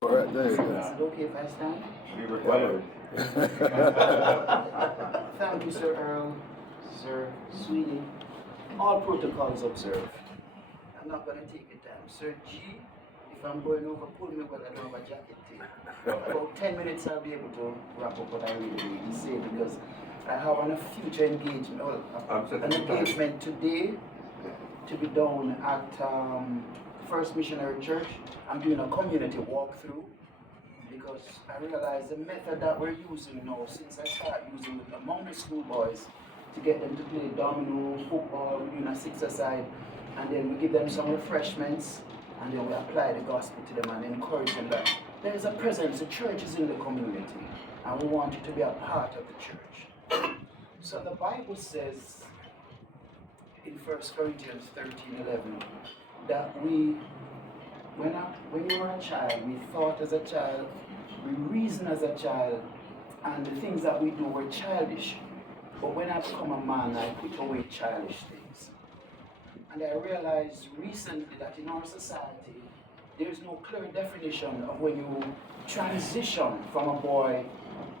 All right, there you Is go. it okay if I stand? We require. Thank you, Sir Earl, Sir Sweeney. All protocols observed. I'm not going to take your time. Sir G, if I'm going over, pull me when I don't have a jacket tape. About 10 minutes I'll be able to wrap up what I really need to say because I have on a future engagement, an engagement today to be done at First Missionary Church. I'm doing a community walkthrough because I realize the method that we're using now, since I started using it among the schoolboys to get them to play domino, football, we're doing a six-a-side, and then we give them some refreshments, and then we apply the gospel to them and encourage them that there is a presence, the church is in the community, and we want you to be a part of the church. So the Bible says in 1 Corinthians 13:11 that when you were a child, we thought as a child, we reasoned as a child, and the things that we do were childish. But when I become a man, I put away childish things. And I realized recently that in our society, there's no clear definition of when you transition from a boy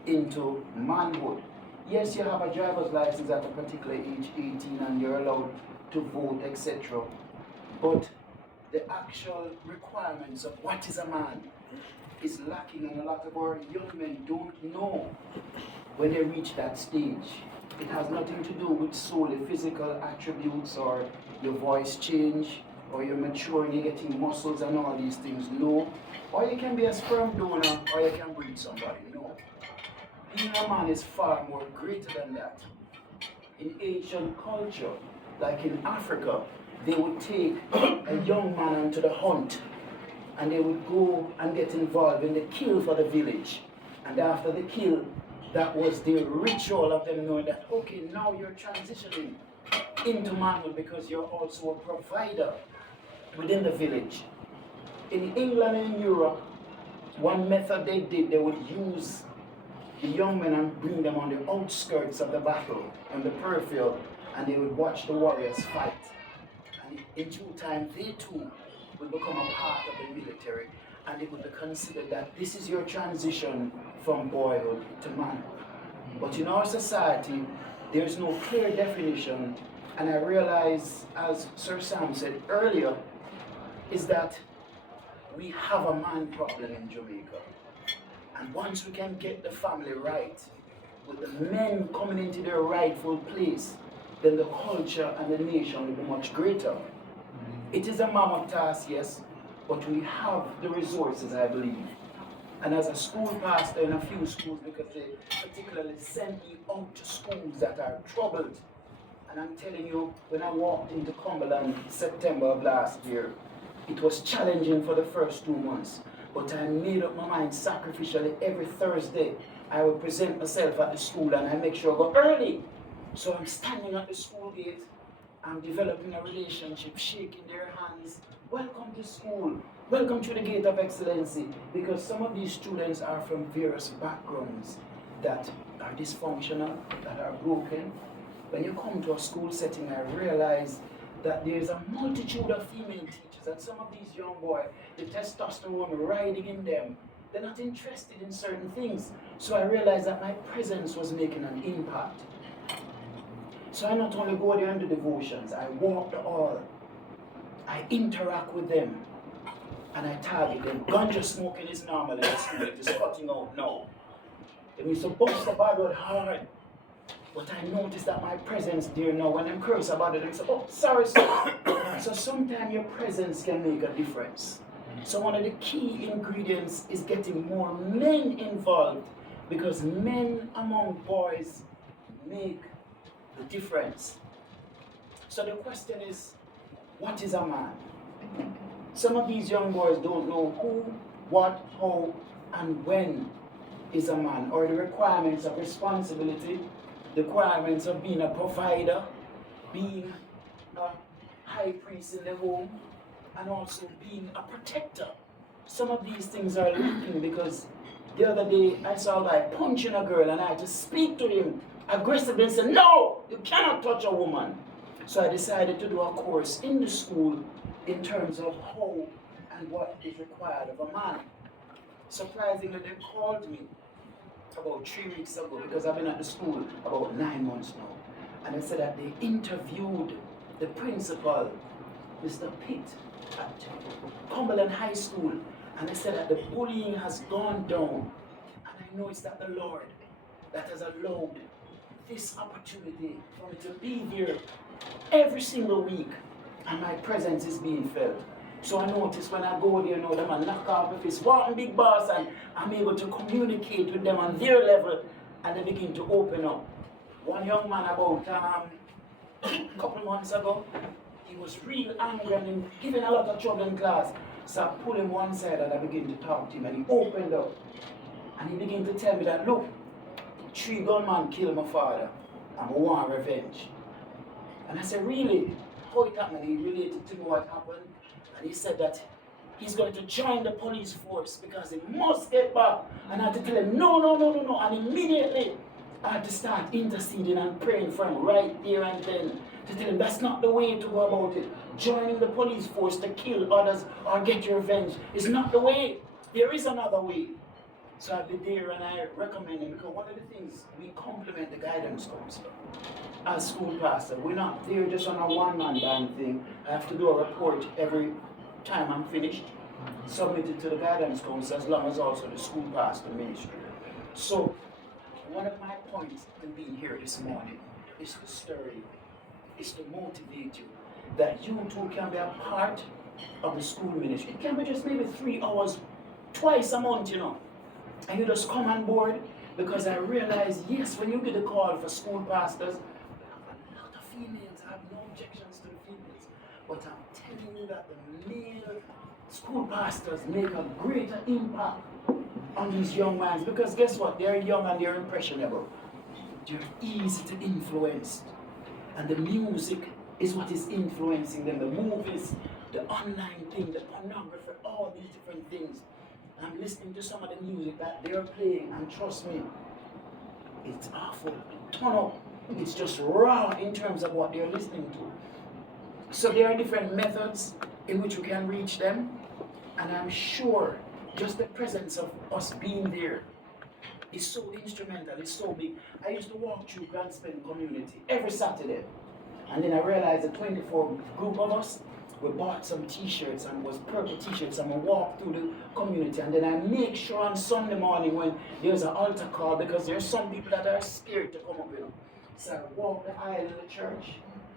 into manhood. Yes, you have a driver's license at a particular age, 18, and you're allowed to vote, etc. But the actual requirements of what is a man is lacking, and a lot of our young men don't know when they reach that stage. It has nothing to do with solely physical attributes or your voice change or you're maturing, you're getting muscles and all these things. No. Or you can be a sperm donor or you can breed somebody. No. Being a man is far more greater than that. In Asian culture, like in Africa, they would take a young man onto the hunt and they would go and get involved in the kill for the village. And after the kill, that was the ritual of them knowing that, okay, now you're transitioning into manhood because you're also a provider within the village. In England and in Europe, one method they did, they would use the young men and bring them on the outskirts of the battle, on the peripheral, and they would watch the warriors fight. And in due time, they too would become a part of the military, and it would be considered that this is your transition from boyhood to manhood. But in our society, there's no clear definition, and I realize, as Sir Sam said earlier, is that we have a man problem in Jamaica. And once we can get the family right, with the men coming into their rightful place, then the culture and the nation will be much greater. It is a mammoth task, yes, but we have the resources, I believe. And as a school pastor in a few schools, because they particularly send me out to schools that are troubled. And I'm telling you, when I walked into Cumberland September of last year, it was challenging for the first 2 months. But I made up my mind sacrificially every Thursday. I would present myself at the school and I make sure I go early. So I'm standing at the school gate, I'm developing a relationship, shaking their hands. Welcome to school. Welcome to the gate of excellency. Because some of these students are from various backgrounds that are dysfunctional, that are broken. When you come to a school setting, I realize that there's a multitude of female teachers, and some of these young boys, the testosterone riding in them, they're not interested in certain things. So I realized that my presence was making an impact. So I not only go there and do devotions, I walk the hall, I interact with them, and I target them. Ganja smoking is normal in the school, it is cutting out now. They used to bust the bad word hard. But I noticed that my presence there now, when I'm curse about it, I say, oh, sorry, sir. So sometimes your presence can make a difference. So one of the key ingredients is getting more men involved, because men among boys make the difference. So the question is, what is a man? Some of these young boys don't know who, what, how, and when is a man, or the requirements of responsibility, the requirements of being a provider, being a high priest in the home, and also being a protector. Some of these things are lacking, because the other day I saw a guy punching a girl and I had to speak to him aggressively and say, no, you cannot touch a woman. So I decided to do a course in the school in terms of how and what is required of a man. Surprisingly, they called me about 3 weeks ago because I've been at the school about 9 months now. And they said that they interviewed the principal, Mr. Pitt, at Cumberland High School. And they said that the bullying has gone down. And I know it's that the Lord that has allowed this opportunity for me to be here every single week. And my presence is being felt. So I notice when I go there, you know, them and knock off with this one big boss, and I'm able to communicate with them on their level, and they begin to open up. One young man about a couple months ago, he was real angry and giving a lot of trouble in class. So I pulled him one side and I began to talk to him, and he opened up. And he began to tell me that, look, 3 gunmen killed my father, and I want revenge. And I said, really? How it happened? He related to me what happened. And he said that he's going to join the police force because he must get back. And I had to tell him, no. And immediately I had to start interceding and praying for him right there and then to tell him that's not the way to go about it. Joining the police force to kill others or get your revenge is not the way. There is another way. So I'll be there and I recommend him, because one of the things we complement the guidance counselor as school pastor. We're not there just on a one-man band thing. I have to do a report every time I'm finished, submit it to the guidance counselor, as long as also the school pastor ministry. So one of my points in being here this morning is to stir you, is to motivate you, that you too can be a part of the school ministry. It can be just maybe 3 hours twice a month, you know. And you just come on board, because I realize, yes, when you get a call for school pastors, we have a lot of females. I have no objections to the females. But I'm telling you that the male school pastors make a greater impact on these young minds, because guess what? They're young and they're impressionable. They're easy to influence. And the music is what is influencing them. The movies, the online thing, the pornography, all these different things. I'm listening to some of the music that they're playing, and trust me, it's awful. Turn up. It's just raw in terms of what they're listening to. So there are different methods in which we can reach them, and I'm sure just the presence of us being there is so instrumental, it's so big. I used to walk through Grand Spend community every Saturday, and then I realized the 24 group of us, we bought some t-shirts, and it was purple t-shirts, and we walked through the community, and then I make sure on Sunday morning when there's an altar call, because there's some people that are scared to come up, you know. So I walk the aisle in the church,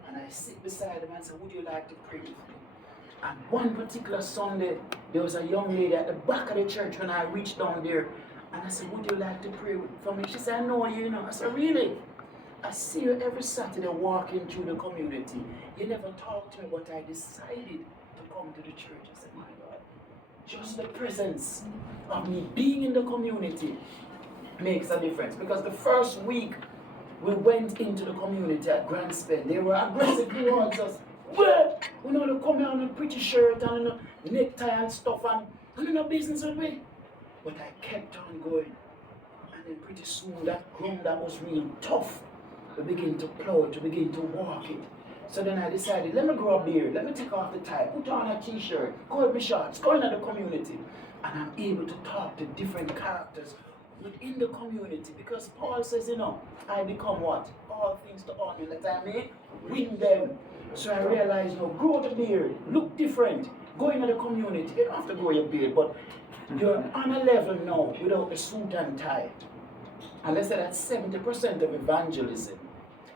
and I sit beside them and say, would you like to pray with me? And one particular Sunday, there was a young lady at the back of the church when I reached down there, and I said, would you like to pray for me? She said, I know you, you know. I said, really? I see you every Saturday walking through the community. You never talk to me, but I decided to come to the church. I said, my God, just the presence of me being in the community makes a difference. Because the first week we went into the community at Grand Spend, they were aggressive towards us. Well, we know they come here on a pretty shirt and a necktie and stuff, and I'm no business with me. But I kept on going. And then pretty soon that ground that was real tough, we begin to plow it, we begin to walk it. So then I decided, let me grow a beard, let me take off the tie, put on a t-shirt, go with my shorts, go into the community. And I'm able to talk to different characters within the community, because Paul says, you know, I become what? All things to all men, that I may win them. So I realized, no, grow the beard, look different, go into the community. You don't have to grow your beard, but you're on a level now without a suit and tie. And let's say that 70% of evangelism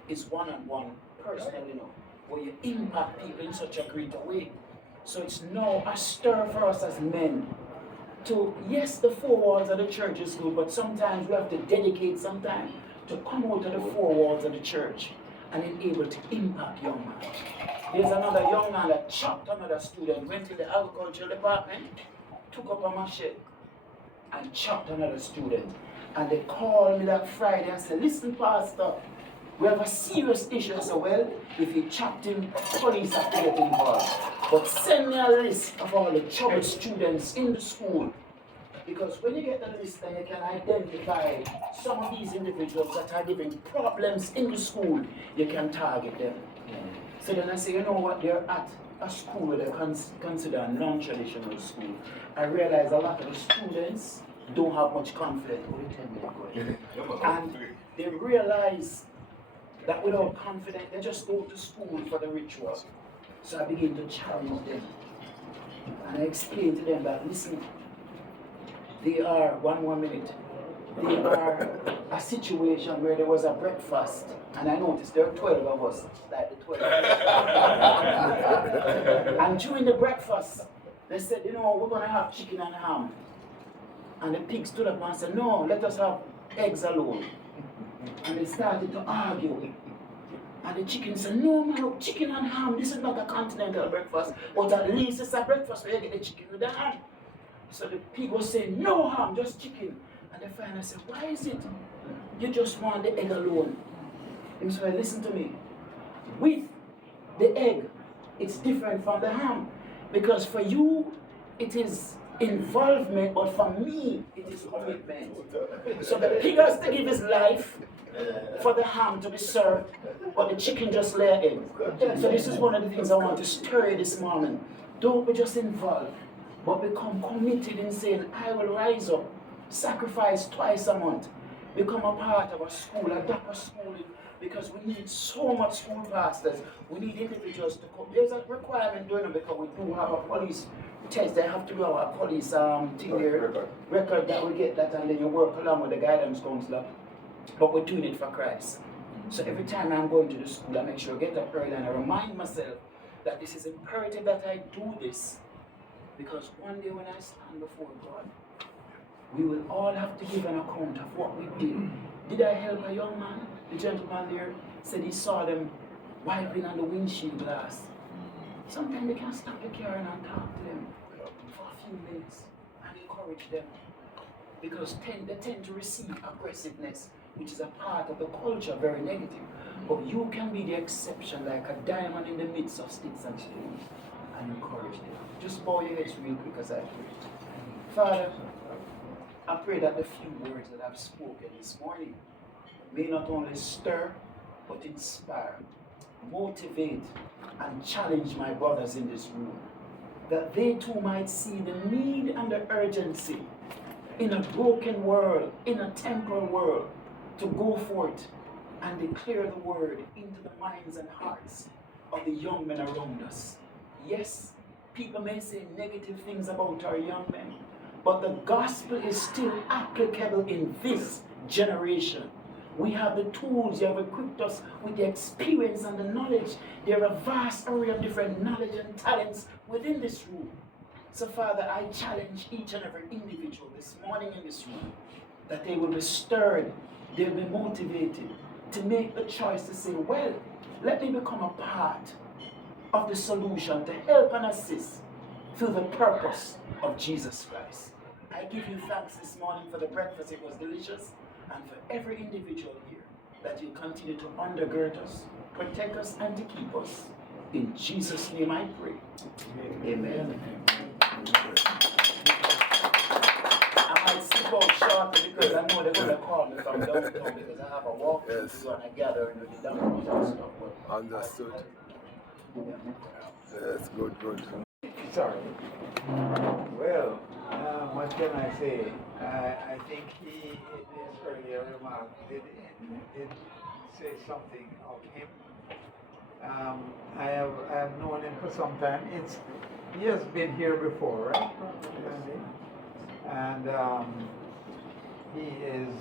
is one-on-one, personal, you know, where you impact people in such a greater way. So it's now a stir for us as men to, yes, the 4 walls of the church is good, but sometimes we have to dedicate some time to come out of the 4 walls of the church and then able to impact young men. There's another young man that chopped another student, went to the agricultural department, took up a machete and chopped another student. And they called me that Friday and said, listen, Pastor, we have a serious issue. I said, well, if he chopped him, police have to get involved. But send me a list of all the troubled students in the school. Because when you get the list, then you can identify some of these individuals that are giving problems in the school. You can target them. So then I say, you know what, they're at a school that they consider a non-traditional school. I realize a lot of the students don't have much confidence. Only 10 minutes going. And they realize that without confidence, they just go to school for the ritual. So I begin to challenge them. And I explain to them that, listen, they are, one more minute, they are a situation where there was a breakfast, and I noticed there are 12 of us, like the 12. And during the breakfast, they said, you know, we're going to have chicken and ham. And the pig stood up and said, no, let us have eggs alone. And they started to argue. And the chicken said, no, man, look, chicken and ham, this is not a continental breakfast, but at least it's a breakfast where you get the chicken with the ham. So the pig was saying, no ham, just chicken. And the farmer said, why is it you just want the egg alone? And so listen to me. With the egg, it's different from the ham. Because for you, it is involvement, but for me, it is commitment. So the pig has to give his life for the ham to be served, but the chicken just lay egg. So this is one of the things I want to stir you this morning. Don't be just involved, but become committed in saying, I will rise up, sacrifice twice a month, become a part of a school, adopt a school, because we need so much school pastors. We need individuals to come. There's a requirement doing it because we do have a police test. They have to do our police thing there, record that we get that, and then you work along with the guidance counselor. But we're doing it for Christ. So every time I'm going to the school, I make sure I get up early and I remind myself that this is imperative that I do this. Because one day when I stand before God, we will all have to give an account of what we did. Did I help a young man? The gentleman there said he saw them wiping on the windshield glass. Sometimes we can stop the car and talk to them for a few minutes and encourage them. Because they tend to receive aggressiveness, which is a part of the culture, very negative. But you can be the exception, like a diamond in the midst of sticks and stones, and encourage them. Just bow your heads real quick as I pray. Father, I pray that the few words that I've spoken this morning may not only stir, but inspire, motivate, and challenge my brothers in this room, that they too might see the need and the urgency in a broken world, in a temporal world, to go forth and declare the word into the minds and hearts of the young men around us. Yes, people may say negative things about our young men, but the gospel is still applicable in this generation. We have the tools, you have equipped us with the experience and the knowledge. There are a vast array of different knowledge and talents within this room. So Father, I challenge each and every individual this morning in this room that they will be stirred, they'll be motivated to make the choice to say, well, let me become a part of the solution to help and assist through the purpose of Jesus Christ. I give you thanks this morning for the breakfast, it was delicious, and for every individual here, that you continue to undergird us, protect us, and to keep us. In Jesus' name I pray. Amen. I might slip out shortly because I know they're going to call me from downtown because I have a walk to do and a gathering with the doctors and stuff. But understood. Yes, good. Sorry. Well, what can I say? I think he, in his earlier remark, did say something of him. I have known him for some time. He has been here before, right? And he is.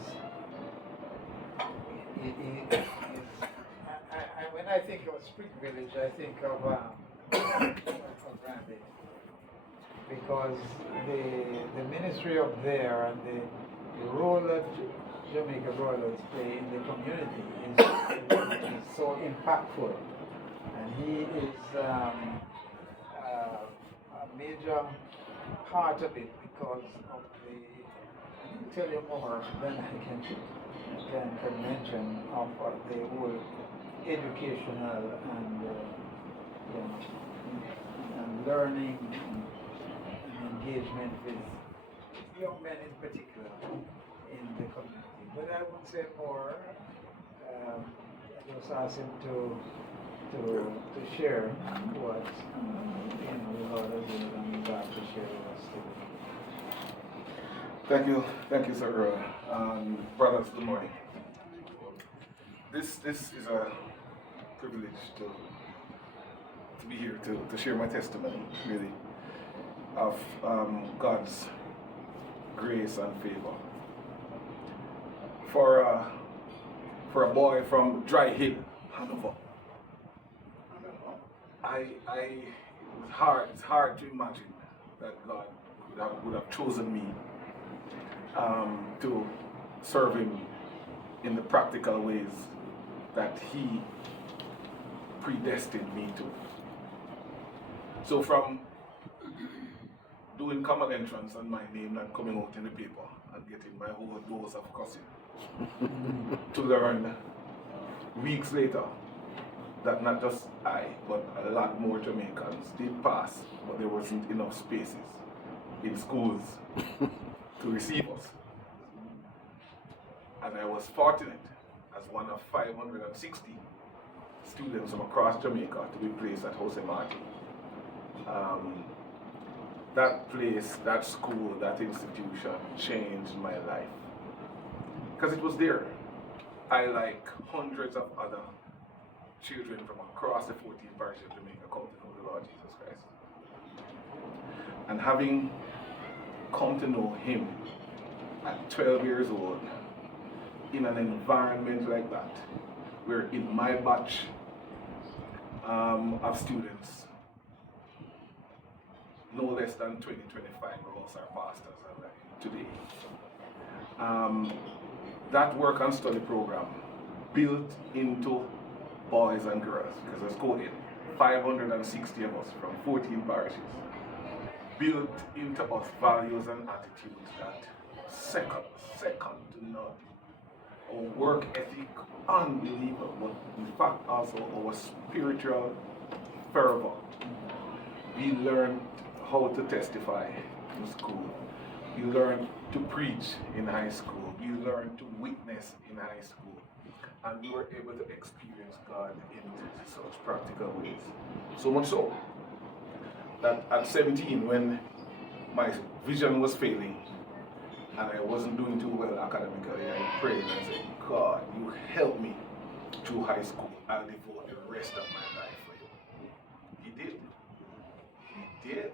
When I think of Spring Village, I think of Randy, because the ministry up there and the role that Jamaica Brothers play in the community is so impactful, and he is a major part of it because of the, tell you more than I can mention of the whole educational and learning and engagement with young men in particular in the community. But I would say more. I just ask him to share what the Lord has given and God to share with us too. Thank you, sir. Brothers, good morning. This is a privilege to be here to share my testimony, really, of God's grace and favor. For a boy from Dry Hill, Hanover, it's hard to imagine that God would have chosen me to serve Him in the practical ways that He predestined me to. So from doing common entrance and my name not coming out in the paper and getting my whole dose of cussing, to learn weeks later that not just I, but a lot more Jamaicans did pass, but there wasn't enough spaces in schools to receive us. And I was fortunate as one of 560 students from across Jamaica to be placed at Jose Marti. That place, that school, that institution changed my life. Because it was there. I, like hundreds of other children from across the 14 parishes of Jamaica, come to know the Lord Jesus Christ. And having come to know Him at 12 years old, in an environment like that, where in my batch of students, no less than 20, 25 of us are pastors today. That work and study program built into boys and girls, because it's co-ed, 560 of us from 14 parishes, built into us values and attitudes that second to none. Our work ethic, unbelievable, but in fact also our spiritual fervor. We learned how to testify in school. We learned to preach in high school. We learned to witness in high school. And we were able to experience God in such practical ways. So much so that at 17, when my vision was failing and I wasn't doing too well academically, I prayed and said, God, you help me through high school. I'll devote the rest of my life for you. He did. He did.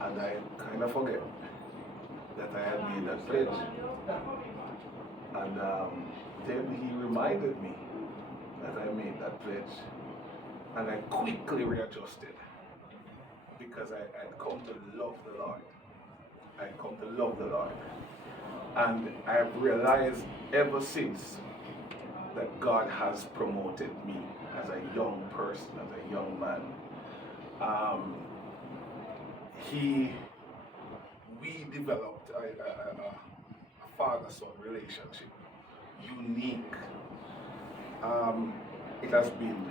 And I kind of forget that I had made that pledge. And then he reminded me that I made that pledge. And I quickly readjusted because I'd come to love the Lord. I'd come to love the Lord. And I've realized ever since that God has promoted me as a young person, as a young man. We developed a father-son relationship, unique. It has been.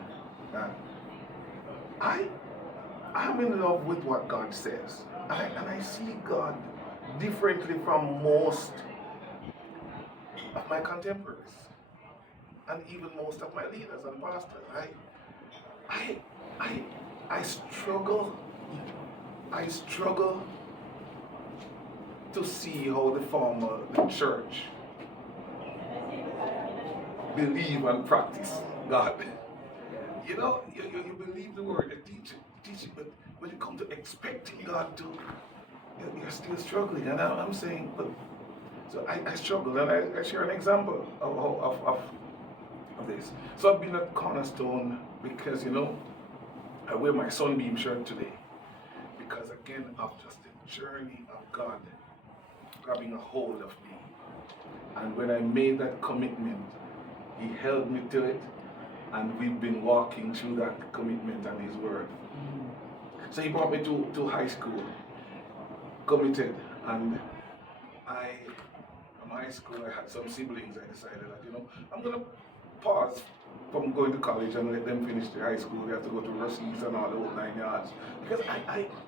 I'm in love with what God says, and I see God differently from most of my contemporaries, and even most of my leaders and pastors. I struggle to see how the church believe and practice God. You know, you believe the word, you teach it, but when it comes to expecting God to, you're still struggling. And I'm saying, but so I struggle, and I share an example of this. So I've been at Cornerstone because, you know, I wear my Sunbeam shirt today because, again, of just the journey of God grabbing a hold of me. And when I made that commitment, He held me to it, and we've been walking through that commitment and His word. So He brought me to high school, committed, and from high school I had some siblings. I decided that, you know, I'm going to pause from going to college and let them finish their high school. They have to go to Russies and all the whole 9 yards. Because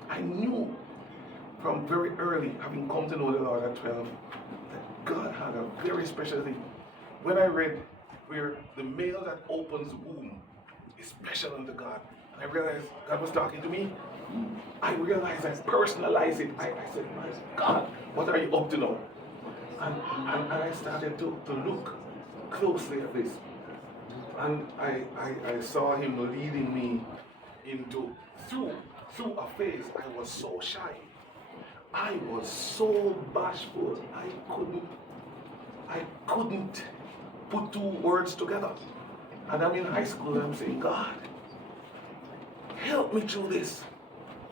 I knew from very early, having come to know the Lord at 12, that God had a very special thing. When I read where the male that opens womb is special unto God, I realized God was talking to me. I realized I personalized it. I said, my God, what are you up to now? And I started to look closely at this. And I saw him leading me into, through a phase. I was so shy. I was so bashful. I couldn't put two words together. And I'm in high school and I'm saying, God, help me through this.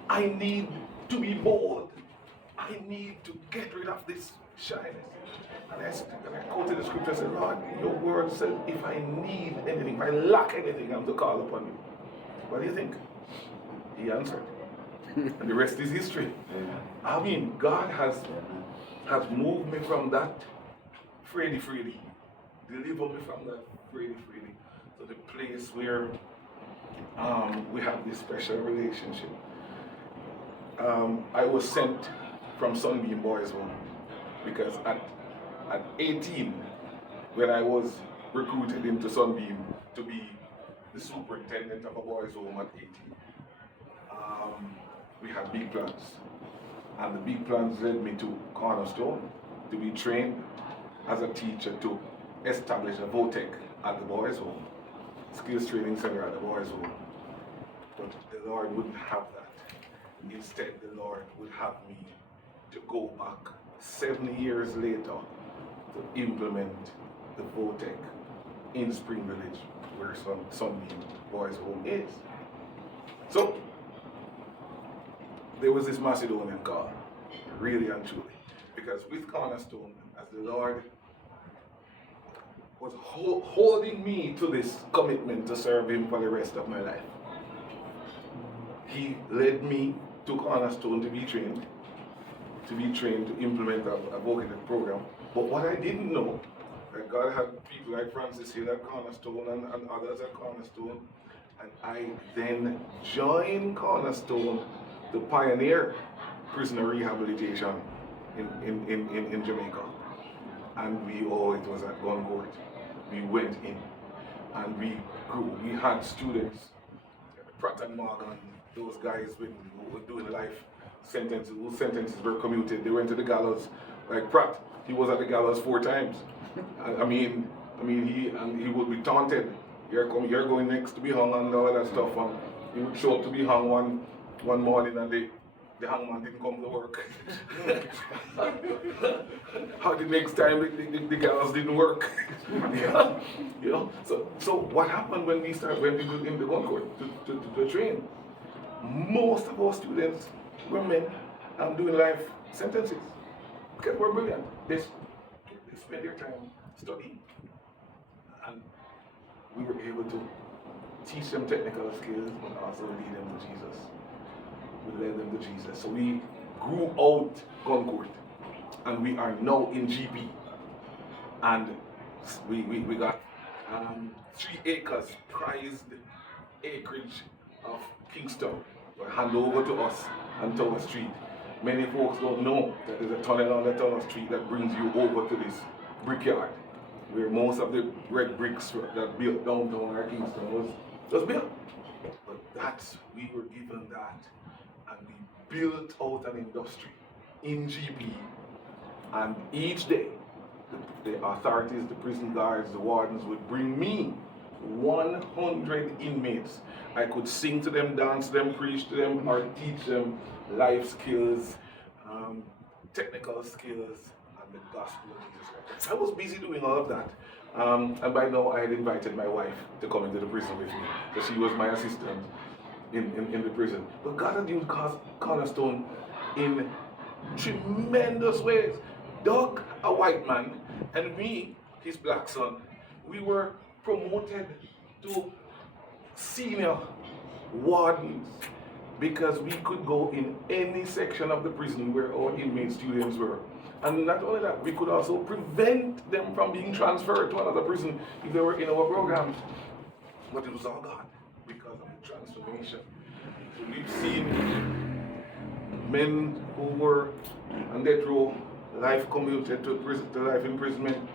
I need to be bold. I need to get rid of this shyness. And I quoted the scripture and said, Lord, your word said, if I need anything, if I lack anything, I'm to call upon you. What do you think? He answered. And the rest is history. I mean, God has moved me from that Freddy, delivered me from that Freddy, to the place where we have this special relationship. I was sent from Sunbeam Boys Home because at 18, when I was recruited into Sunbeam to be the superintendent of a boys' home at 18, we had big plans. And the big plans led me to Cornerstone to be trained as a teacher to establish a VOTEC at the boys' home, skills training center at the boys' home. But the Lord wouldn't have that. Instead, the Lord would have me to go back 7 years later to implement the VOTEC in Spring Village, where Sunbeam Boys Home is. So, there was this Macedonian call, really and truly, because with Cornerstone, as the Lord was holding me to this commitment to serve Him for the rest of my life, He led me to Cornerstone to be trained to implement a vocational program. But what I didn't know, that God had people like Francis Hill at Cornerstone and others at Cornerstone, and I then joined Cornerstone to pioneer prisoner rehabilitation in Jamaica. And it was at Guncourt. We went in and we grew. We had students, Pratt and Morgan, those guys who were doing life sentences, whose sentences were commuted. They went to the gallows. Like Pratt, he was at the gallows 4 times. I mean, he would be taunted. You're going next to be hung and all that stuff. And he would show up to be hung one morning and the hangman didn't come to work. How the next time the gallows didn't work. You know. So what happened when we went in the Guncourt to train? Most of our students were men doing life sentences. Because we're brilliant. They spend their time studying. And we were able to teach them technical skills, but also lead them to Jesus. We led them to Jesus. So we grew out Guncourt. And we are now in GP. And we got 3 acres prized acreage of Kingston. Hand over to us on Tower Street. Many folks don't know that there's a tunnel on the Tower Street that brings you over to this brickyard, where most of the red bricks that built downtown or Kingston was built. But we were given that, and we built out an industry in GP. And each day, the authorities, the prison guards, the wardens would bring me 100 inmates. I could sing to them, dance to them, preach to them, or teach them life skills, technical skills, and the gospel of Jesus Christ. I was busy doing all of that. And by now I had invited my wife to come into the prison with me. So she was my assistant in the prison. But God had used Cornerstone in tremendous ways. Doug, a white man, and me, his black son, we were promoted to senior wardens because we could go in any section of the prison where our inmate students were. And not only that, we could also prevent them from being transferred to another prison if they were in our programs. But it was all God because of the transformation. So we've seen men who were on death row, life commuted to life imprisonment,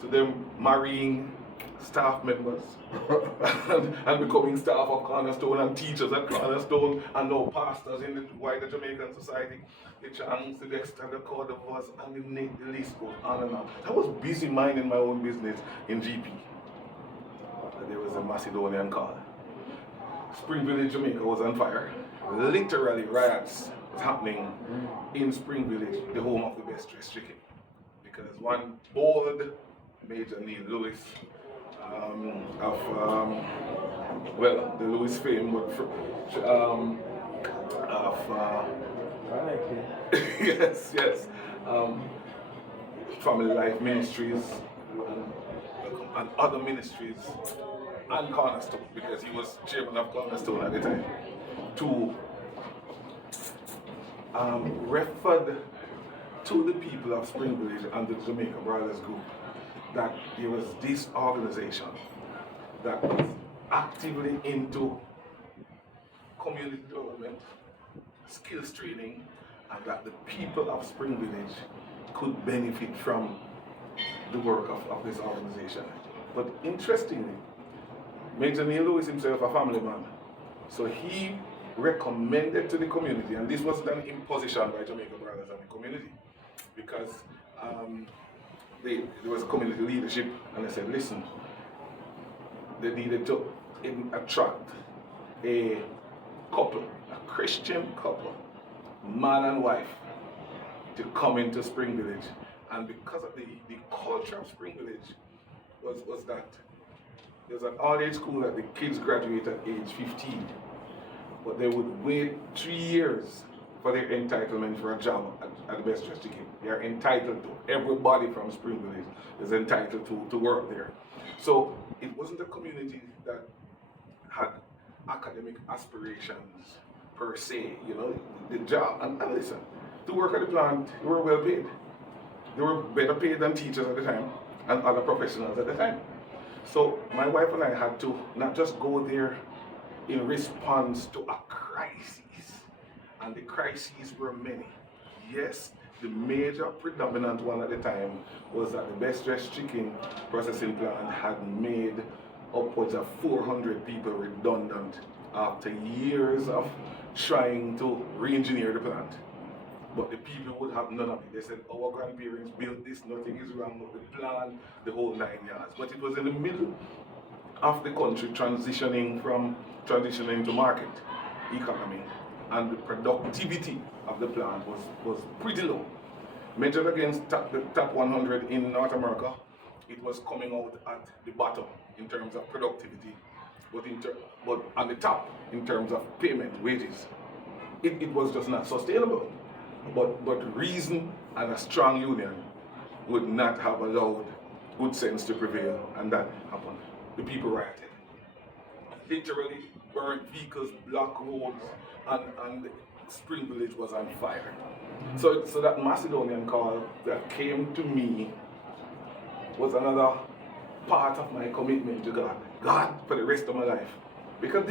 to them marrying staff members and becoming staff of Cornerstone and teachers at Cornerstone and now pastors in the wider Jamaican society. The Chance, the Dexter, the Cordovas, and the list goes on and on. I was busy minding my own business in GP. There was a Macedonian call. Spring Village, Jamaica was on fire. Literally riots was happening in Spring Village, the home of the best dressed chicken. Because one bold Major Neil Lewis the Lewis fame, but yes, Family Life Ministries and other ministries and Cornerstone, because he was chairman of Cornerstone at the time, to referred to the people of Spring Village and the Jamaica Brothers Group that there was this organization that was actively into community development, skills training, and that the people of Spring Village could benefit from the work of this organization. But interestingly, Major Neil Lewis himself, a family man, so he recommended to the community, and this was an imposition by Jamaica Brothers and the community, because there was community leadership, and they said, listen, they needed to attract a couple, a Christian couple, man and wife, to come into Spring Village. And because of the culture of Spring Village was that there was an all-age school that the kids graduate at age 15, but they would wait 3 years for their entitlement for a job at the best dressed chicken. They are entitled to. Everybody from Spring Village is entitled to work there. So it wasn't a community that had academic aspirations per se, the job. And listen, to work at the plant, they were well paid. They were better paid than teachers at the time and other professionals at the time. So my wife and I had to not just go there in response to a crisis, and the crises were many. Yes, the major predominant one at the time was that the best dressed chicken processing plant had made upwards of 400 people redundant after years of trying to re-engineer the plant. But the people would have none of it. They said, our grandparents built this, nothing is wrong with the plant, the whole 9 yards. But it was in the middle of the country transitioning to market economy, and the productivity of the plant was pretty low. Measured against the top 100 in North America, it was coming out at the bottom in terms of productivity, but on the top in terms of payment, wages. It was just not sustainable. But reason and a strong union would not have allowed good sense to prevail, and that happened. The people rioted. Literally burned vehicles, blocked roads, and Spring Village was on fire. So that Macedonian call that came to me was another part of my commitment to God. God for the rest of my life. Because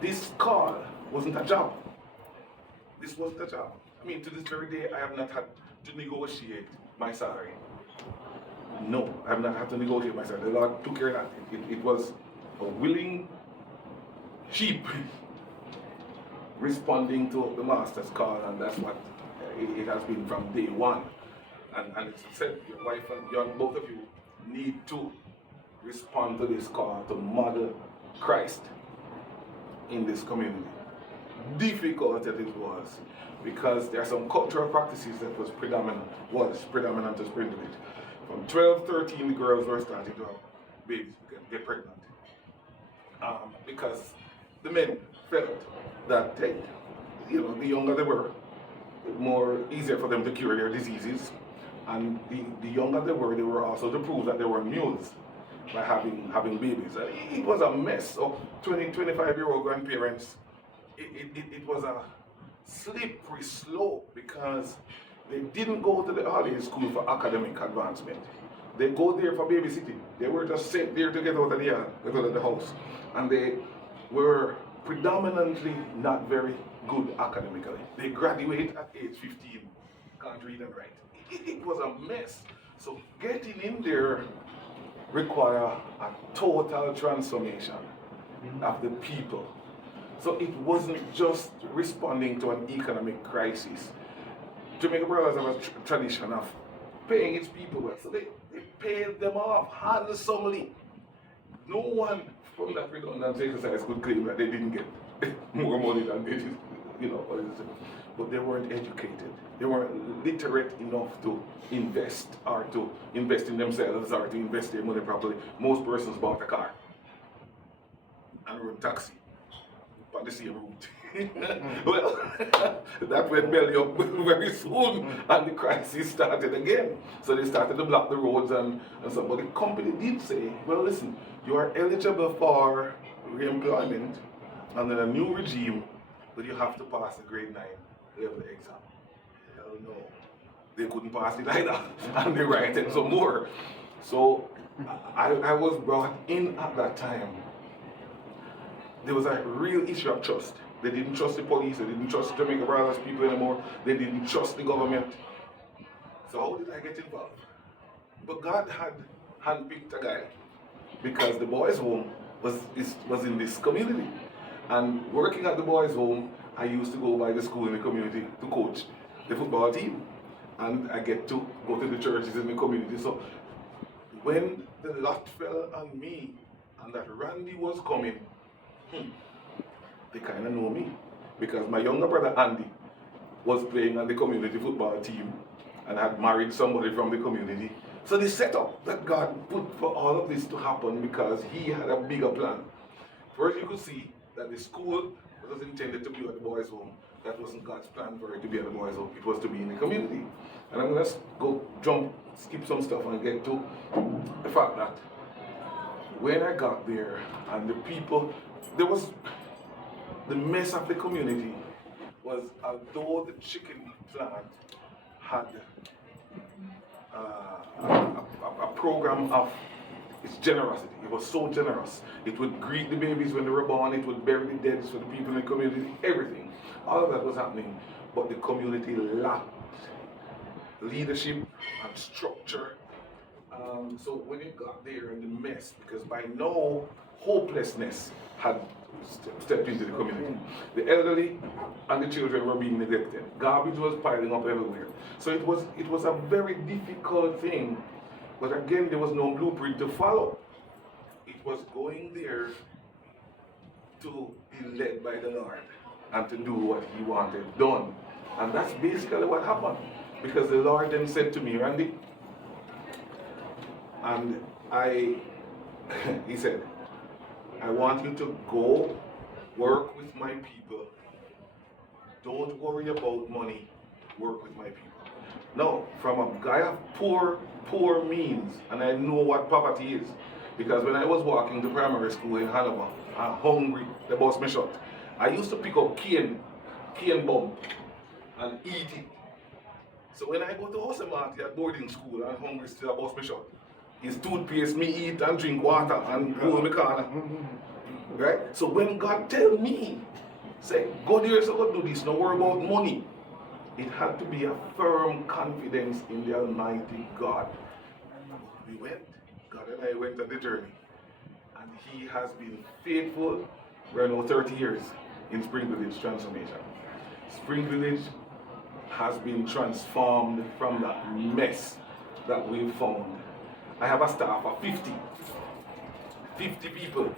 this call wasn't a job. This wasn't a job. I mean, to this very day, I have not had to negotiate my salary. No, I have not had to negotiate my salary. The Lord took care of that. It was a willing sheep responding to the master's call, and that's what it has been from day one. And it's said, your wife and both of you need to respond to this call to model Christ in this community. Difficult as it was, because there are some cultural practices that was predominant to Spring Village. From 12, 13, the girls were starting to have babies, get pregnant. Because the men felt that, hey, the younger they were, the more easier for them to cure their diseases. And the younger they were also to prove that they were mules by having babies. It was a mess. So 20, 25-year-old grandparents, it was a slippery slope, because they didn't go to the holiday school for academic advancement. They go there for babysitting. They were just sent there to get out of the yard, get out of the house. And they were predominantly not very good academically. They graduate at age 15, can't read and write. It was a mess. So getting in there require a total transformation of the people. So it wasn't just responding to an economic crisis. Jamaica Brothers have a tradition of paying its people well. So they paid them off handsomely. No one from that redundant exercise could claim that they didn't get more money than they did, but they weren't educated. They weren't literate enough to invest in themselves or to invest their money properly. Most persons bought a car and rode taxi on the same route. Well, that went belly up very soon and the crisis started again. So they started to block the roads and so. But the company did say, well, listen, you are eligible for re-employment under a new regime, but you have to pass the grade 9 level exam. Hell no. They couldn't pass it either. And they writed some more. So I was brought in at that time. There was a real issue of trust. They didn't trust the police, they didn't trust Jamaica Brothers people anymore, they didn't trust the government. So how did I get involved? But God had handpicked a guy because the boys' home was in this community. And working at the boys' home, I used to go by the school in the community to coach the football team. And I get to go to the churches in the community. So when the lot fell on me and that Randy was coming, they kind of know me because my younger brother Andy was playing on the community football team and had married somebody from the community. So the setup that God put for all of this to happen because he had a bigger plan. First you could see that the school was intended to be at the boys' home. That wasn't God's plan for it to be at the boys' home. It was to be in the community. And I'm going to skip some stuff and get to the fact that when I got there and the people, there was the mess of the community was, although the chicken plant had a program of its generosity. It was so generous. It would greet the babies when they were born, it would bury the dead for the people in the community, everything. All of that was happening, but the community lacked leadership and structure. So when it got there and the mess, because by now hopelessness had stepped into the community. The elderly and the children were being neglected. Garbage was piling up everywhere. So it was a very difficult thing. But again, there was no blueprint to follow. It was going there to be led by the Lord and to do what he wanted done. And that's basically what happened. Because the Lord then said to me, Randy, and he said, I want you to go work with my people. Don't worry about money, work with my people. Now, from a guy of poor means, and I know what poverty is, because when I was walking to primary school in Hanover, I'm hungry, the bus me shut. I used to pick up cane bum, and eat it. So when I go to House at boarding school, I'm hungry still, the bus me shut. His toothpaste, me eat and drink water and go in the corner. Right? So when God tell me, say, go there, so go do this, don't worry about money. It had to be a firm confidence in the Almighty God. We went, God and I went on the journey. And he has been faithful. We're now 30 years in Spring Village transformation. Spring Village has been transformed from that mess that we found. I have a staff of 50 people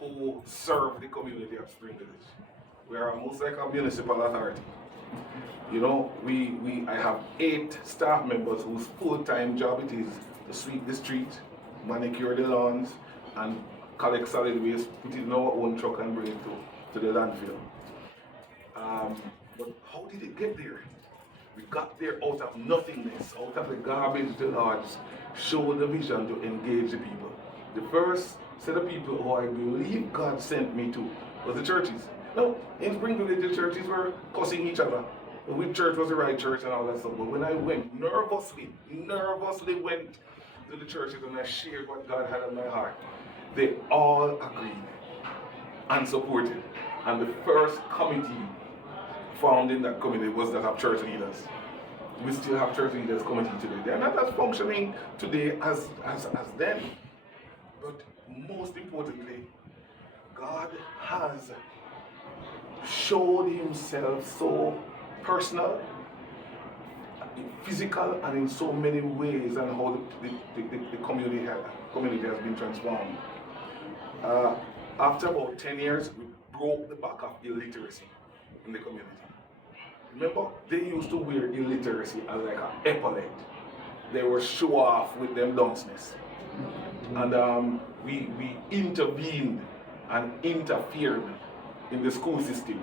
who serve the community of Spring Village. We are almost like a municipal authority. You know, I have 8 staff members whose full-time job it is to sweep the street, manicure the lawns, and collect solid waste, put it in our own truck and bring it to the landfill. But how did it get there? We got there out of nothingness, out of the garbage the Lord showed the vision to engage the people. The first set of people who I believe God sent me to was the churches. Now, in Spring Village, the churches were cussing each other. Which church was the right church and all that stuff. But when I went, nervously went to the churches and I shared what God had on my heart, they all agreed and supported. And the first committee formed in that committee was that of church leaders. We still have church leaders committee today. They're not as functioning today as then. But most importantly, God has showed himself so personal, physical, and in so many ways, and how the community has been transformed. After about 10 years, we broke the back of illiteracy in the community. Remember, they used to wear illiteracy as like an epaulet. They were show off with them dunceness. And we intervened and interfered in the school system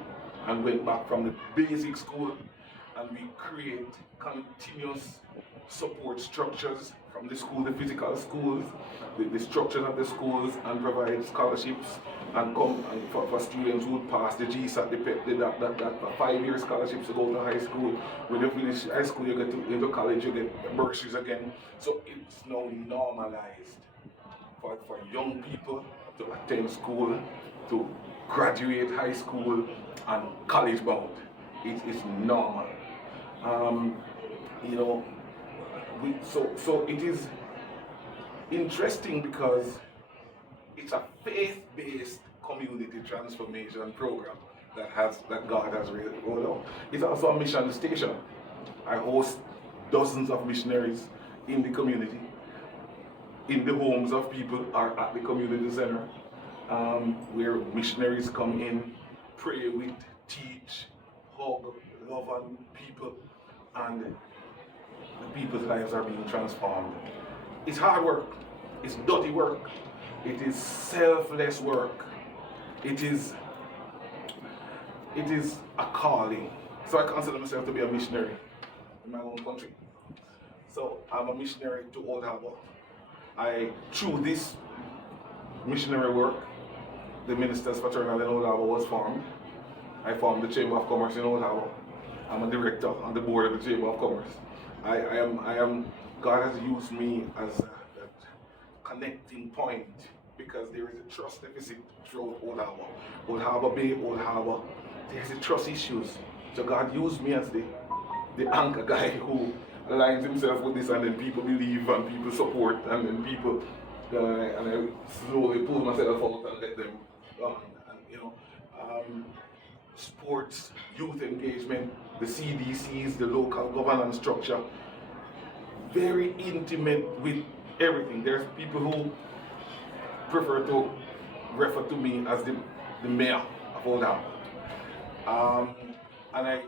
and went back from the basic school, and we create continuous support structures from the school, the physical schools, the structures of the schools, and provide scholarships and for students who pass the GSAT, that 5-year scholarships to go to high school. When you finish high school, you get into college, you get bursaries again. So it's now normalized for young people to attend school, to graduate high school and college bound. It is normal. You know, so it is interesting because it's a faith-based community transformation program that God has really rolled out. It's also a mission station. I host dozens of missionaries in the community, in the homes of people, or at the community center, where missionaries come in, pray with, teach, hug, love on people, and the people's lives are being transformed. It's hard work, it's dirty work, it is selfless work, it is a calling. So I consider myself to be a missionary in my own country. So I'm a missionary to Old Harbour. Through this missionary work, the Ministers Fraternal in Old Harbour was formed. I formed the Chamber of Commerce in Old Harbour. I'm a director on the board of the Chamber of Commerce. God has used me as a connecting point because there is a trust deficit throughout Old Harbour. Old Harbour Bay, Old Harbour, there's a trust issues. So God used me as the anchor guy who aligns himself with this, and then people believe and people support, and then people, and I slowly pull myself out and let them on. And you know, sports, youth engagement, the CDCs, the local governance structure, very intimate with everything. There's people who prefer to refer to me as the mayor of Old Harbour. And I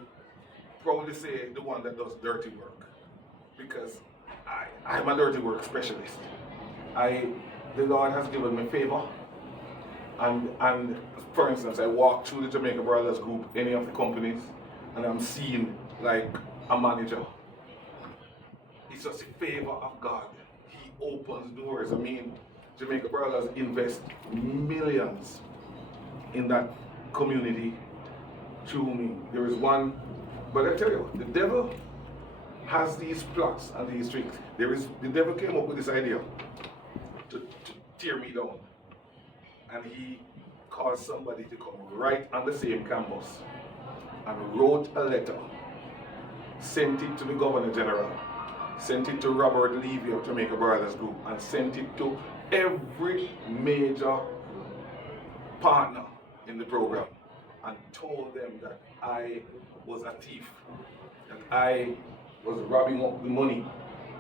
proudly say the one that does dirty work, because I'm a dirty work specialist. The Lord has given me favor, and for instance, I walk through the Jamaica Brothers Group, any of the companies, and I'm seen like a manager. It's just a favor of God. He opens doors. I mean, Jamaica Brothers invest millions in that community through me. There is one, but I tell you, the devil has these plots and these tricks. The devil came up with this idea to tear me down, and he caused somebody to come right on the same campus and wrote a letter, sent it to the Governor General, sent it to Robert Levy of Jamaica Brothers Group, and sent it to every major partner in the program, and told them that I was a thief, that I was robbing up the money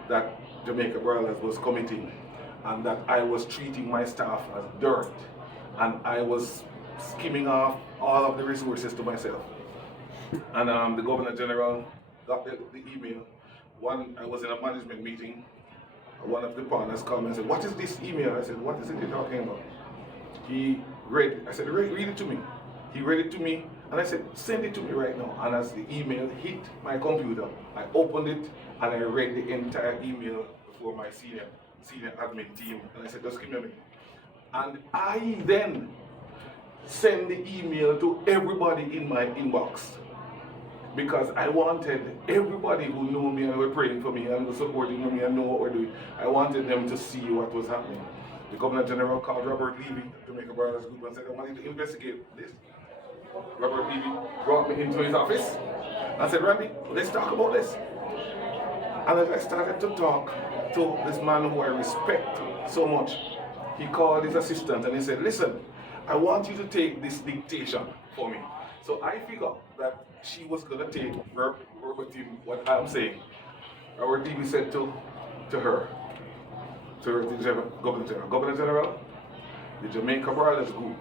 that Jamaica Brothers was committing, and that I was treating my staff as dirt, and I was skimming off all of the resources to myself. And the Governor General got the email. I was in a management meeting. One of the partners called me and said, "What is this email?" I said, "What is it you're talking about?" I said, read it to me. He read it to me, and I said, "Send it to me right now." And as the email hit my computer, I opened it and I read the entire email before my senior admin team. And I said, "Just give me a minute." And I then send the email to everybody in my inbox, because I wanted everybody who knew me and were praying for me and were supporting me and know what we're doing. I wanted them to see what was happening. The Governor General called Robert Levy, Jamaica Brothers Group, and said, "I want you to investigate this." Robert Levy brought me into his office and said, "Randy, let's talk about this." And as I started to talk to this man who I respect so much, he called his assistant and he said, listen, I want you to take this dictation for me. So I figured that she was going to take verbatim what I'm saying. Our TV said to her, to the Governor General, the Jamaica Brothers Group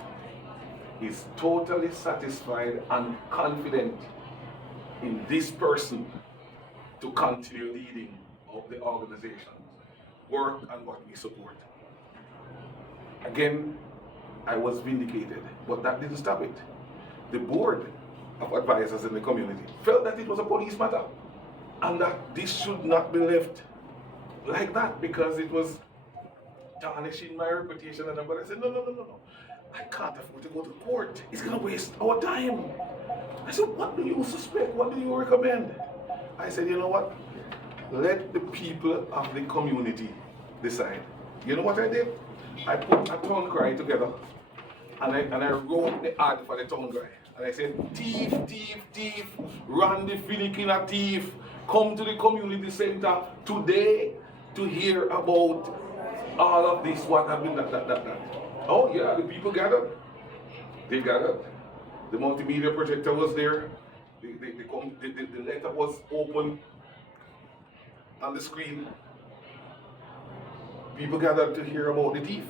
is totally satisfied and confident in this person to continue leading of the organization, work and what we support. Again, I was vindicated, but that didn't stop it. The board of advisors in the community felt that it was a police matter and that this should not be left like that because it was tarnishing my reputation. And I said, no. I can't afford to go to court. It's going to waste our time. I said, what do you suspect? What do you recommend? I said, you know what? Let the people of the community decide. You know what I did? I put a town cry together and I wrote the ad for the town cry. And I said, thief, thief, thief, Randy Finnikin a thief. Come to the community center today to hear about all of this, what have been that. Oh yeah, the people gathered. They gathered. The multimedia projector was there. The letter was open on the screen. People gathered to hear about the thief.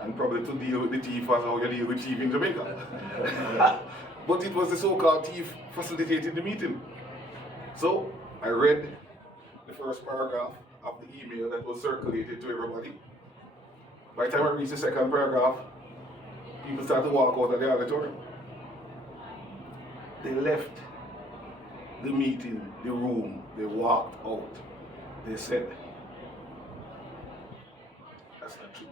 And probably to deal with the thief as how you deal with thief in Jamaica. But it was the so-called thief facilitating the meeting. So I read the first paragraph of the email that was circulated to everybody. By the time I reached the second paragraph, people started to walk out of the auditorium. They left the meeting, the room, they walked out. They said, that's not true.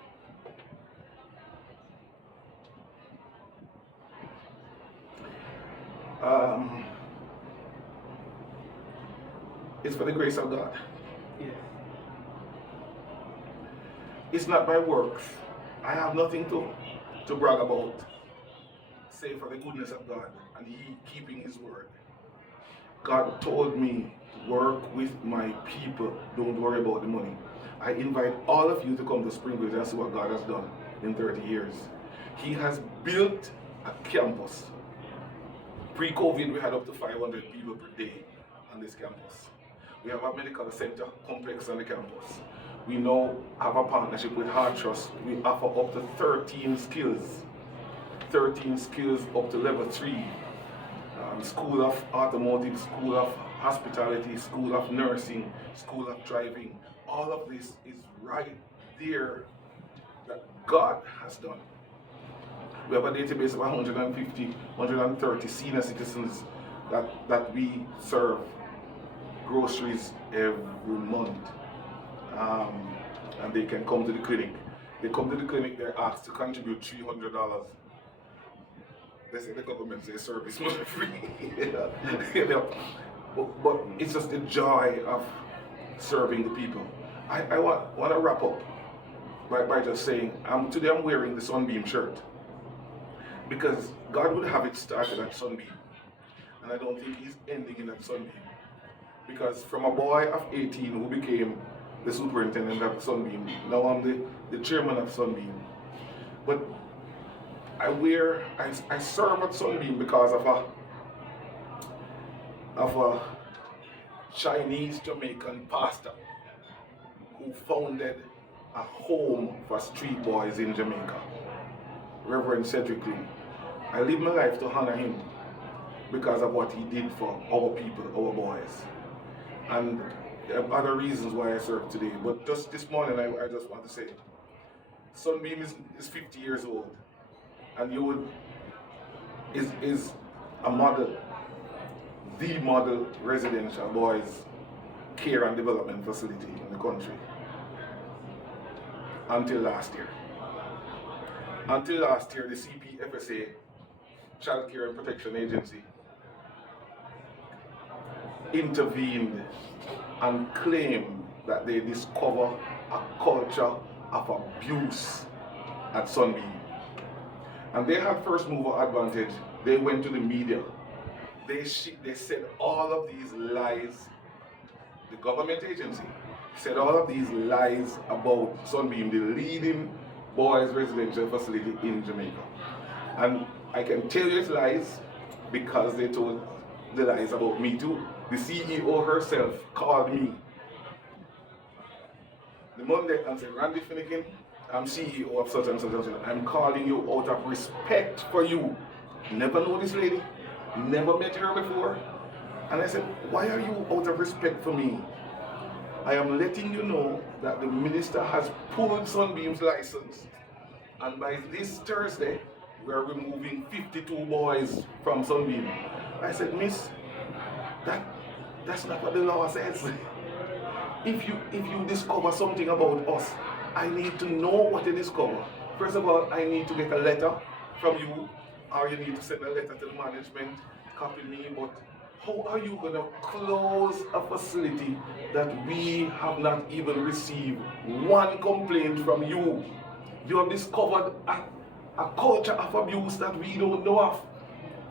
It's for the grace of God. Yeah. It's not by works. I have nothing to brag about, save for the goodness of God and He keeping His word. God told me, work with my people, don't worry about the money. I invite all of you to come to Springfield and see what God has done in 30 years. He has built a campus. Pre-COVID, we had up to 500 people per day on this campus. We have a medical center complex on the campus. We now have a partnership with Heart Trust. We offer up to 13 skills. 13 skills up to level 3. School of automotive, school of hospitality, school of nursing, school of driving. All of this is right there that God has done. We have a database of 150, 130 senior citizens that we serve groceries every month. And they can come to the clinic. They come to the clinic, they're asked to contribute $300. They say the government says service money free. You know? But it's just the joy of serving the people. I want to wrap up by just saying, today I'm wearing the Sunbeam shirt. Because God would have it started at Sunbeam. And I don't think He's ending in that Sunbeam. Because from a boy of 18 who became the superintendent of Sunbeam, now I'm the chairman of Sunbeam. But I serve at Sunbeam because of a Chinese Jamaican pastor who founded a home for street boys in Jamaica, Reverend Cedric Lee. I live my life to honor him because of what he did for our people, our boys. And there are other reasons why I serve today, but just this morning I just want to say, Sunbeam is 50 years old, and is a model, the model residential boys care and development facility in the country. Until last year. Until last year, the CPFSA, Child Care and Protection Agency, intervened and claimed that they discover a culture of abuse at Sunbeam. And they had first mover advantage. They went to the media. They said all of these lies. The government agency said all of these lies about Sunbeam, the leading boys residential facility in Jamaica. And I can tell you it's lies because they told the lies about me too. The CEO herself called me the Monday and said, Randy Finnikin, I'm CEO of such and such and such. I'm calling you out of respect for you. Never know this lady, never met her before. And I said, why are you out of respect for me? I am letting you know that the minister has pulled Sunbeam's license. And by this Thursday, we are removing 52 boys from Sunbeam. I said, Miss, that's not what the law says. If you discover something about us, I need to know what you discover. First of all, I need to get a letter from you, or you need to send a letter to the management, copy me, but how are you going to close a facility that we have not even received one complaint from you? You have discovered a culture of abuse that we don't know of.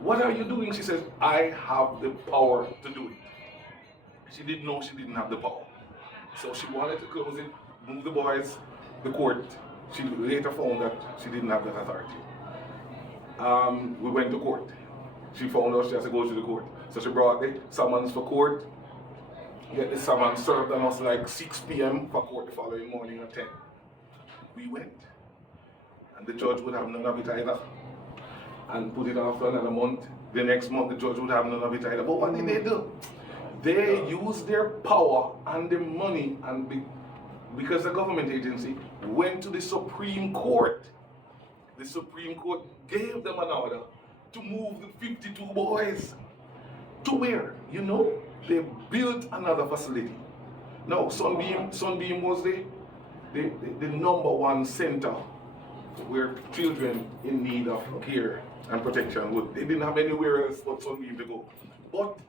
What are you doing? She says, I have the power to do it. She didn't know she didn't have the power. So she wanted to close it, move the boys, the court. She later found that she didn't have that authority. We went to court. She found out she has to go to the court. So she brought the summons for court. Get the summons served on us like 6 p.m. for court the following morning at 10. We went. And the judge would have none of it either. And put it off for another month. The next month the judge would have none of it either. But what did they do? They used their power and their money, and because the government agency went to the Supreme Court. The Supreme Court gave them an order to move the 52 boys. To where? You know, they built another facility. Now, Sunbeam was the number one center where children in need of care and protection would. They didn't have anywhere else but Sunbeam to go. But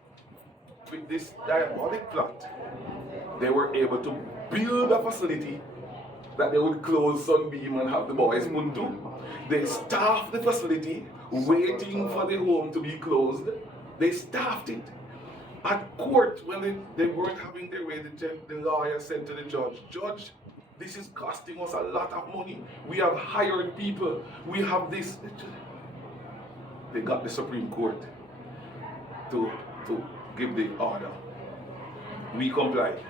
with this diabolic plot, they were able to build a facility that they would close Sunbeam and have the boys put to. They staffed the facility, waiting for the home to be closed. They staffed it. At court, when they weren't having their way, the lawyer said to the judge, Judge, this is costing us a lot of money. We have hired people. We have this. They got the Supreme Court to give the order. We complied.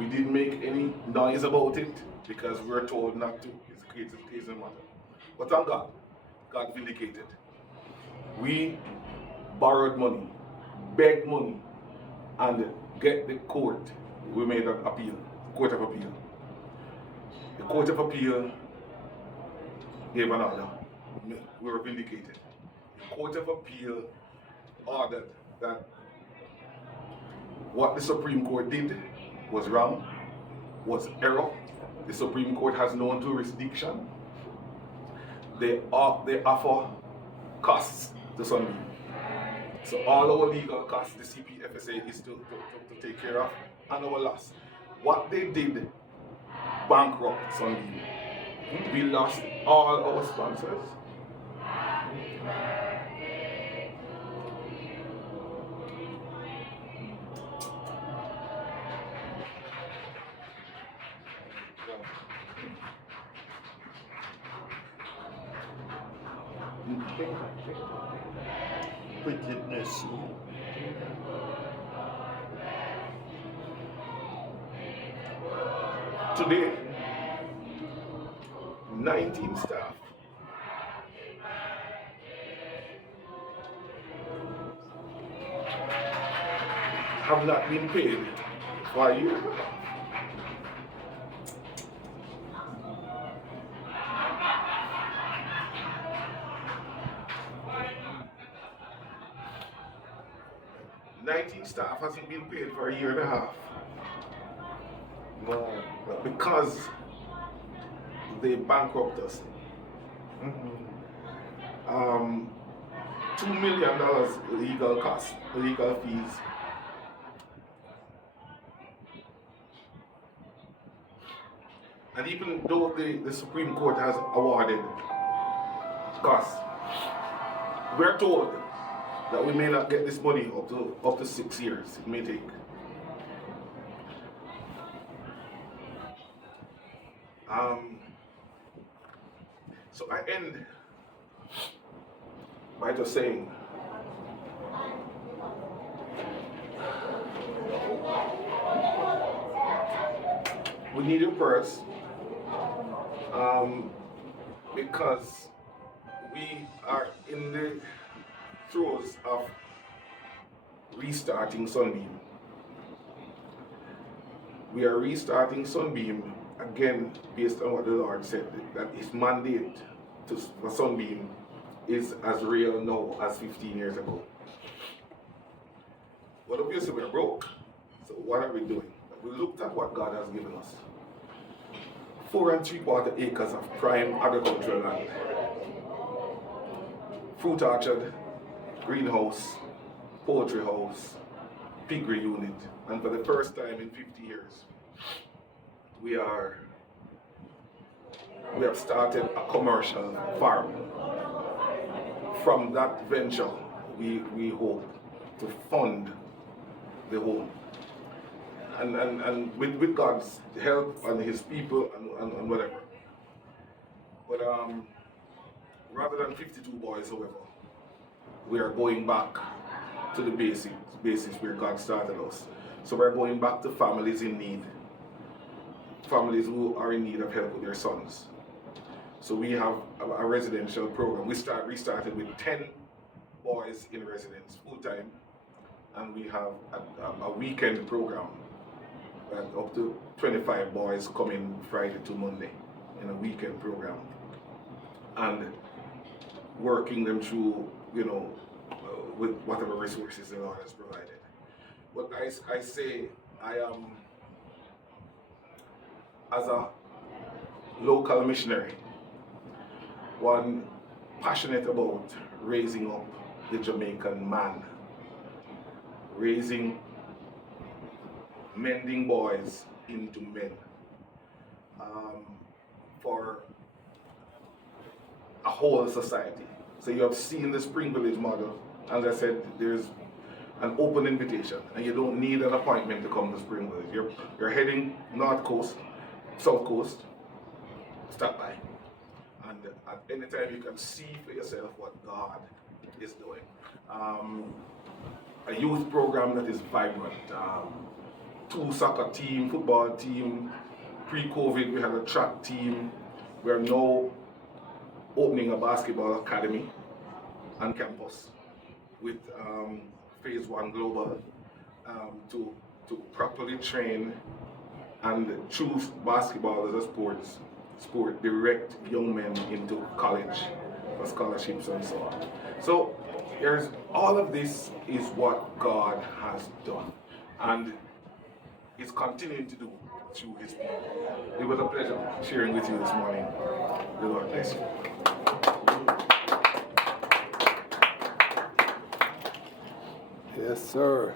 We didn't make any noise about it because we were told not to. It's a case of matter. But thank God, God vindicated. We borrowed money, begged money, and get the court. We made an appeal, Court of Appeal. The Court of Appeal gave an order. We were vindicated. The Court of Appeal ordered that what the Supreme Court did was wrong, was error. The Supreme Court has no jurisdiction. They offer costs to Sunbeam. So all our legal costs, the CPFSA is to take care of, and our loss. What they did bankrupt Sunbeam. We lost all our sponsors. Wickedness. Today, 19 staff have not been paid for a year. Staff hasn't been paid for a year and a half. No, because they bankrupt us. $2 million legal costs, legal fees. And even though the Supreme Court has awarded costs, we're told that we may not get this money up to 6 years. It may take. So I end by just saying, we need your prayers, because we are in the throes of restarting Sunbeam. We are restarting Sunbeam again based on what the Lord said, that His mandate for Sunbeam is as real now as 15 years ago. But obviously we're broke, so what are we doing? We looked at what God has given us. 4 3/4 acres of prime agricultural land. Fruit orchard, greenhouse, poultry house, piggery unit, and for the first time in 50 years, we have started a commercial farm. From that venture, we hope to fund the home. And with God's help and His people and whatever. But rather than 52 boys, however, we are going back to the basis where God started us. So we're going back to families in need, families who are in need of help with their sons. So we have a residential program. We restarted with 10 boys in residence full time, and we have a weekend program. Up to 25 boys coming Friday to Monday in a weekend program, and working them through, with whatever resources the Lord has provided. But I say I am, as a local missionary, one passionate about raising up the Jamaican man, mending boys into men, for a whole society. So you have seen the Spring Village model. As I said, there's an open invitation, and you don't need an appointment to come to Spring Village. You're heading north coast, south coast, stop by. And at any time you can see for yourself what God is doing. A youth program that is vibrant. 2 soccer team, football team. Pre-COVID, we had a track team. We are now opening a basketball academy on campus with Phase 1 Global to properly train and choose basketball as a sport, direct young men into college for scholarships and so on. So all of this is what God has done, and is continuing to do through His people. It was a pleasure sharing with you this morning. The Lord bless you. Yes, sir.